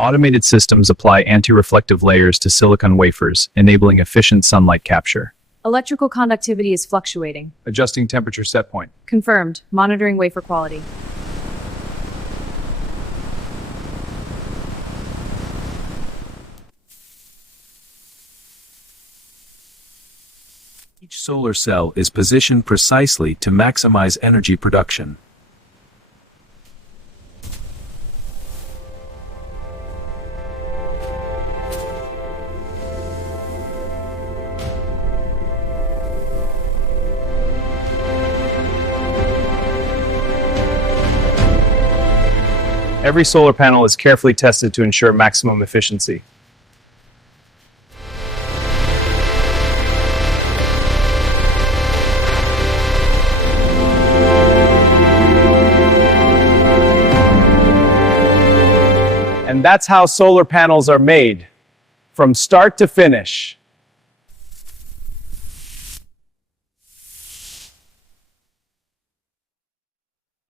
Automated systems apply anti-reflective layers to silicon wafers, enabling efficient sunlight capture. Electrical conductivity is fluctuating. Adjusting temperature set point. Confirmed. Monitoring wafer quality. Each solar cell is positioned precisely to maximize energy production. Every solar panel is carefully tested to ensure maximum efficiency. And that's how solar panels are made, from start to finish.